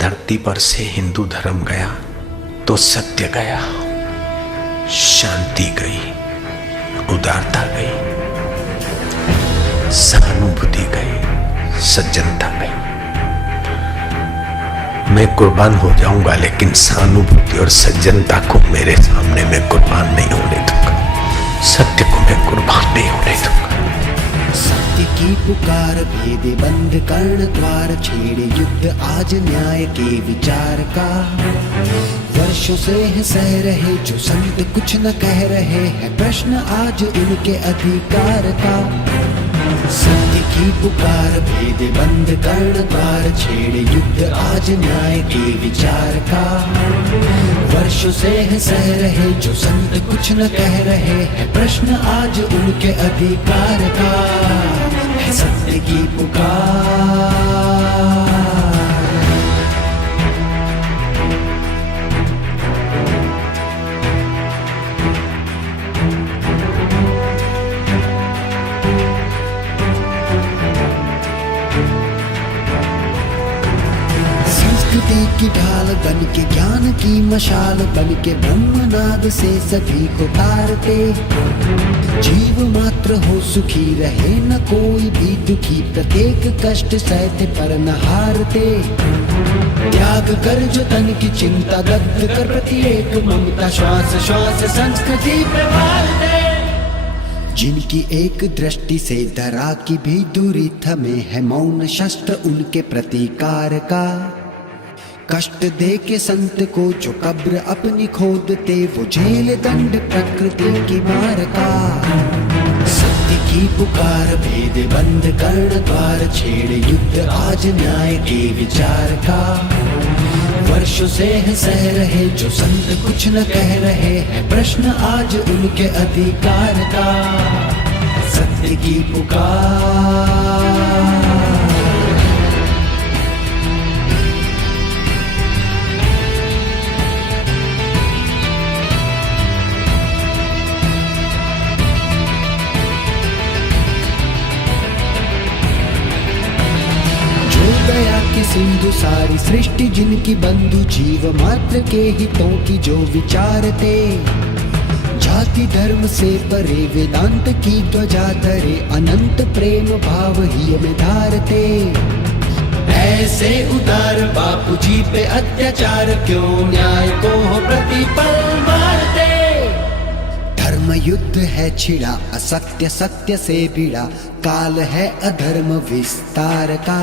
धरती पर से हिंदू धर्म गया तो सत्य गया, शांति गई, उदारता गई, सहानुभूति गई, सज्जनता गई। मैं कुर्बान हो जाऊंगा लेकिन सहानुभूति और सज्जनता को मेरे सामने मैं कुर्बान नहीं होने दूंगा, सत्य को मैं कुर्बान नहीं होने दूंगा। सत्य की पुकार भेदे बंद कर्ण द्वार, छेड़े युद्ध आज न्याय के विचार का। वर्षों से है सह रहे जो संत कुछ न कह रहे हैं, प्रश्न आज उनके अधिकार का। सत्य की पुकार भेदे बंद कर्ण द्वार, छेड़े युद्ध आज न्याय के विचार का। वर्षों से है सह रहे जो संत कुछ न कह रहे हैं, प्रश्न आज उनके अधिकार का। है सत्य की पुकार। संस्कृति की ढाल बन के, ज्ञान की मशाल बन के, ब्रह्मनाद से सभी को तारते। जीव मात्र हो सुखी रहे न कोई भी दुखी, प्रत्येक कष्ट सहते पर न हारते। त्याग कर जो तन की चिंता, दग्ध कर प्रत्येक ममता, श्वास श्वास संस्कृति प्रवालते। जिनकी एक दृष्टि से धरा की भी दूरी थमे है, मौन शस्त्र उनके प्रतिकार का। कष्ट दे के संत को जो कब्र अपनी खोदते, वो झेल दंड प्रकृति की मार का। सत्य की पुकार भेद बंद कर्ण द्वार, छेड़ युद्ध आज न्याय के विचार का। वर्षों से है सह रहे जो संत कुछ न कह रहे हैं, प्रश्न आज उनके अधिकार का। सत्य की पुकार। दया की सिंधु सारी सृष्टि, जिनकी बंधु जीव मात्र के हितों की जो विचारते। जाति धर्म से परे वेदांत की ध्वजा धरे, अनंत प्रेम भाव ही में धारते। ऐसे उदार बापू जी पे अत्याचार क्यों, न्याय को हो प्रतिपल मारते। धर्म युद्ध है छिड़ा, असत्य सत्य से भिड़ा, काल है अधर्म विस्तार का।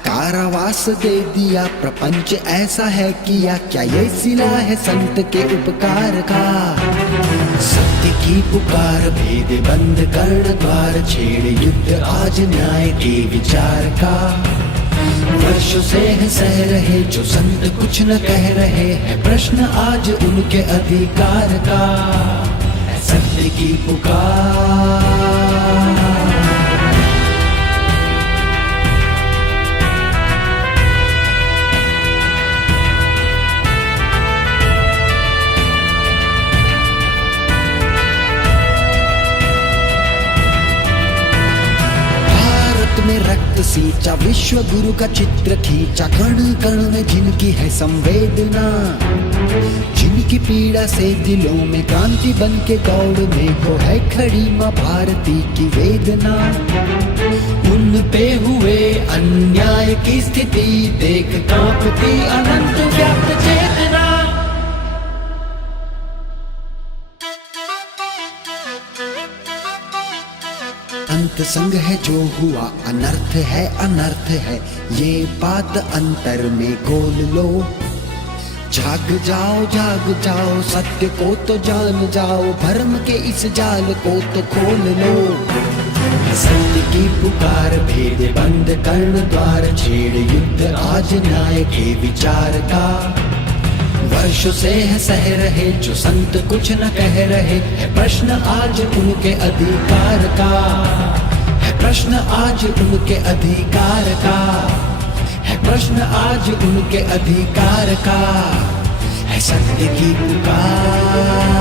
कारावास दे दिया प्रपंच ऐसा है किया, क्या ये सिला है संत के उपकार का। सत्य की पुकार भेद बंद कर्ण द्वार, छेड़ युद्ध आज न्याय के विचार का। वर्षों से है सह रहे जो संत कुछ न कह रहे हैं, प्रश्न आज उनके अधिकार का। सत्य की पुकार। में रक्त सींचा, विश्व गुरु का चित्र खींचा, कण कण में जिनकी है संवेदना। जिनकी पीड़ा से दिलों में क्रांति बन के दौड़ने को है खड़ी मां भारती की वेदना। उन पे हुए अन्याय की स्थिति देख कांपती अनंत व्याप्त चेतना। अंत संग है जो हुआ, अनर्थ है अनर्थ है, ये बात अंतर में गोल लो। जाग जाओ सत्य को तो जान जाओ, भरम के इस जाल को तो खोल लो। सत्य की पुकार भेद बंद कर्ण द्वार, छेड़ युद्ध आज न्याय के विचार का। वर्षों से है सह रहे जो संत कुछ न कह रहे, है प्रश्न आज उनके अधिकार का। है प्रश्न आज उनके अधिकार का। है प्रश्न आज उनके अधिकार का। है सत्य की पुकार।